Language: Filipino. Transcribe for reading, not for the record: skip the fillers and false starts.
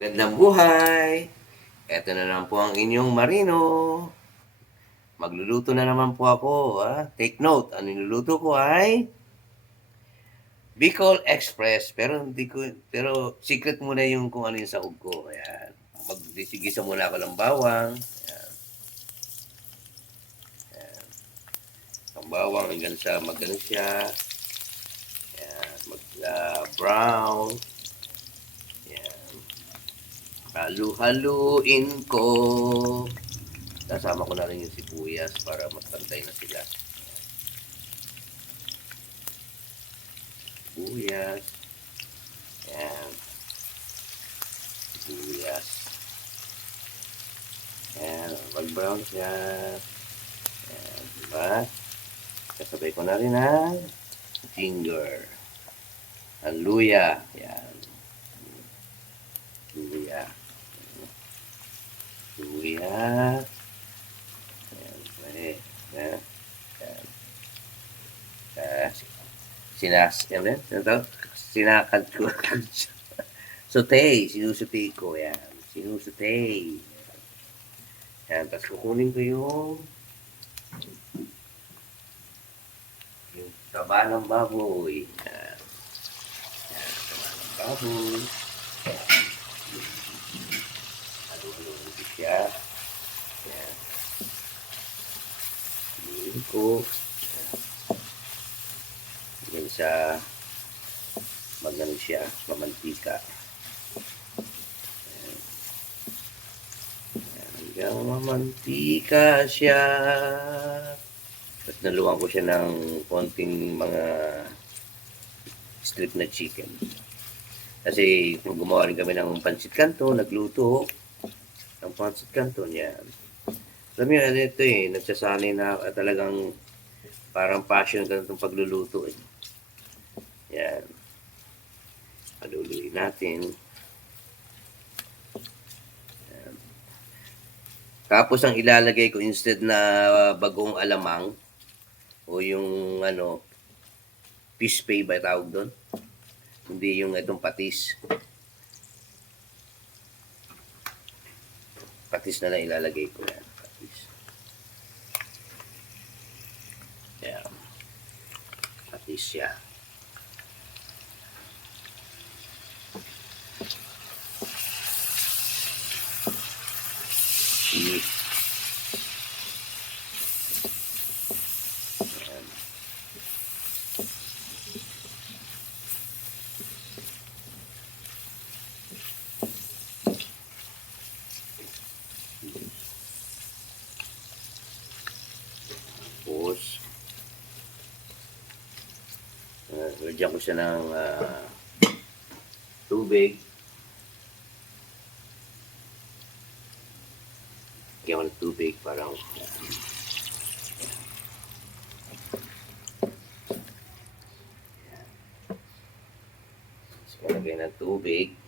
Magandang buhay! Eto na naman po ang inyong Marino. Magluluto na naman po ako, take note, ang niluluto ko ay Bicol Express, pero secret muna yung kung ano yung sahog ko, ayan. Magigisa muna ako ng bawang, ayan, ayan. Ang bawang hanggang sa magano siya, ayan, brown, ayan. Halu-haluin ko. Kasama ko na rin yung sibuyas para magpantay na sila. Sibuyas. Ayan. Sibuyas. Ayan. Mag-brown siya. Ayan. Diba? Kasabay ko na rin ang ginger. Ang luya. Ayan. Luya. Luya. Ayan. Ayan. Ayan. Sinakad ko. Sinusute ko. Yan. Sinusute. Yan. Tapos kukunin ko yung taba ng baboy. Yan. Yan. Taba ng baboy. Halo-halo ko siya. Yan. Halo ko. Yan sa magano siya, mamantika. Hanggang mamantika siya. At naluwan ko siya ng konting mga strip na chicken. Kasi kung gumawa rin kami ng pancit canton, nagluto ng pancit canton yan. Alam mo yan, ito nagsasanay na talagang parang passion ka itong pagluluto eh. Yan. Paluluin natin. Yan. Tapos ang ilalagay ko instead na bagong alamang o yung fish pay ba tawag doon? Hindi yung itong patis. Patis na lang ilalagay ko yan. Patis. Yan. Patis siya. Ayan. Tapos lagyan ko siya ng tubig. Lagyan ko ng tubig parang lagay ng tubig.